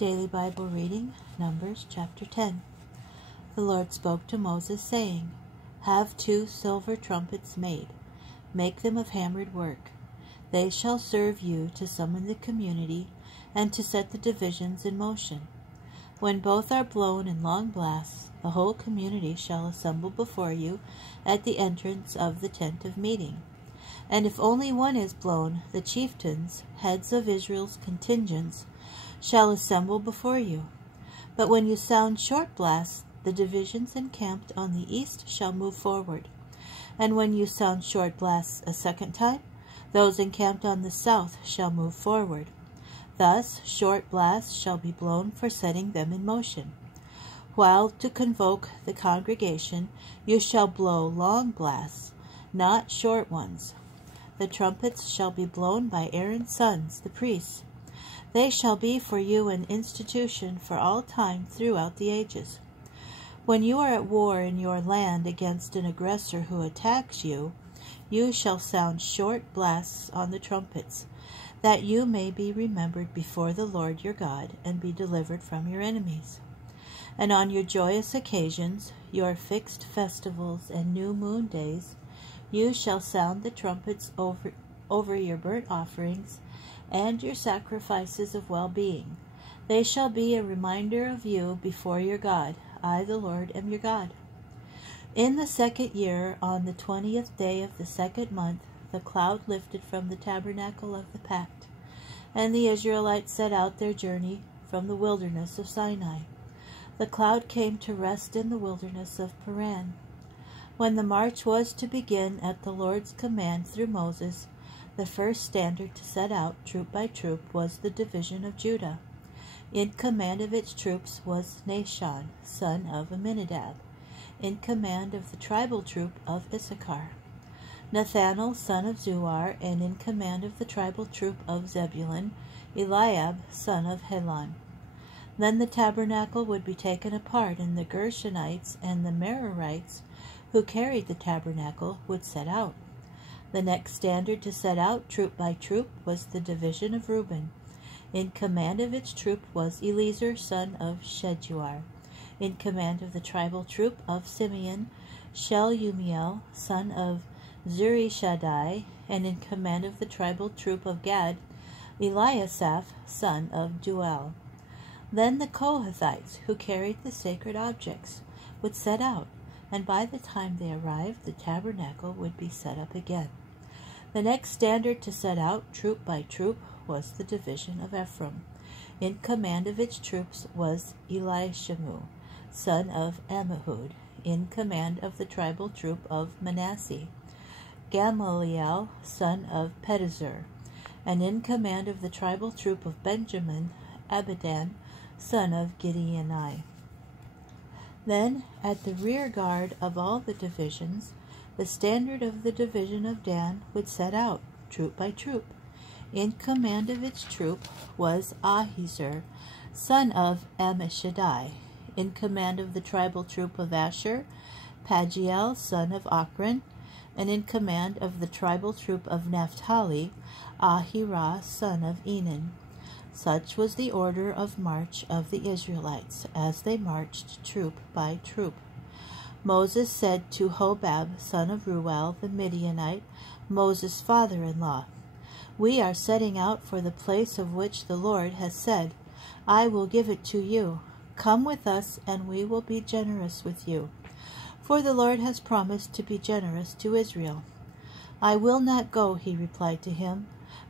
Daily Bible reading, Numbers chapter 10. The Lord spoke to Moses, saying, Have 2 silver trumpets made. Make them of hammered work. They shall serve you to summon the community and to set the divisions in motion. When both are blown in long blasts, the whole community shall assemble before you at the entrance of the tent of meeting. And if only one is blown, the chieftains, heads of Israel's contingents, shall assemble before you. But when you sound short blasts, the divisions encamped on the east shall move forward. And when you sound short blasts a second time, those encamped on the south shall move forward. Thus short blasts shall be blown for setting them in motion. While to convoke the congregation you shall blow long blasts, not short ones. The trumpets shall be blown by Aaron's sons, the priests. They shall be for you an institution for all time throughout the ages. When you are at war in your land against an aggressor who attacks you, you shall sound short blasts on the trumpets, that you may be remembered before the Lord your God and be delivered from your enemies. And on your joyous occasions, your fixed festivals and new moon days, you shall sound the trumpets over your burnt offerings and your sacrifices of well-being. They shall be a reminder of you before your God. I, the Lord, am your God. In the 2nd year, on the 20th day of the 2nd month, the cloud lifted from the tabernacle of the pact, and the Israelites set out their journey from the wilderness of Sinai. The cloud came to rest in the wilderness of Paran. When the march was to begin at the Lord's command through Moses, the first standard to set out, troop by troop, was the division of Judah. In command of its troops was Nahshon, son of Amminadab. In command of the tribal troop of Issachar, Nathanael, son of Zuar, and in command of the tribal troop of Zebulun, Eliab, son of Helon. Then the tabernacle would be taken apart, and the Gershonites and the Merarites, who carried the tabernacle, would set out. The next standard to set out, troop by troop, was the division of Reuben. In command of its troop was Eliezer, son of Sheduar. In command of the tribal troop of Simeon, Shelumiel, son of Zurishaddai, and in command of the tribal troop of Gad, Eliasaph, son of Duel. Then the Kohathites, who carried the sacred objects, would set out, and by the time they arrived, the tabernacle would be set up again. The next standard to set out, troop by troop, was the division of Ephraim. In command of its troops was Elishamu, son of Ammihud. In command of the tribal troop of Manasseh, Gamaliel, son of Pedazur. And in command of the tribal troop of Benjamin, Abidan, son of Gideoni. Then, at the rear guard of all the divisions, the standard of the division of Dan would set out, troop by troop. In command of its troop was Ahiezer, son of Ammishaddai. In command of the tribal troop of Asher, Pagiel, son of Ochran. And in command of the tribal troop of Naphtali, Ahirah, son of Enan. Such was the order of march of the Israelites, as they marched troop by troop. Moses said to Hobab, son of Ruel, the Midianite, Moses' father-in-law, We are setting out for the place of which the Lord has said, I will give it to you. Come with us, and we will be generous with you. For the Lord has promised to be generous to Israel. I will not go, he replied to him,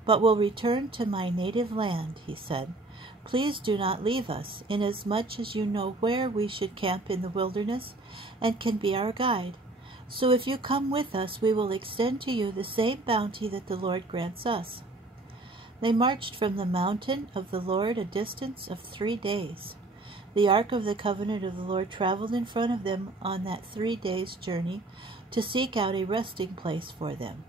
but will return to my native land, he said. Please do not leave us, inasmuch as you know where we should camp in the wilderness, and can be our guide. So if you come with us, we will extend to you the same bounty that the Lord grants us. They marched from the mountain of the Lord a distance of 3 days. The ark of the covenant of the Lord traveled in front of them on that 3 days' journey to seek out a resting place for them.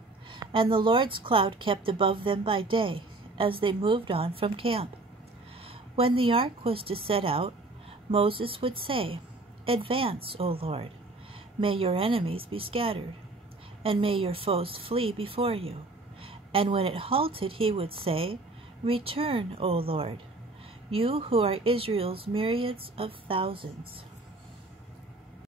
And the Lord's cloud kept above them by day, as they moved on from camp. When the ark was to set out, Moses would say, Advance, O Lord. May your enemies be scattered, and may your foes flee before you. And when it halted, he would say, Return, O Lord. you who are Israel's myriads of thousands.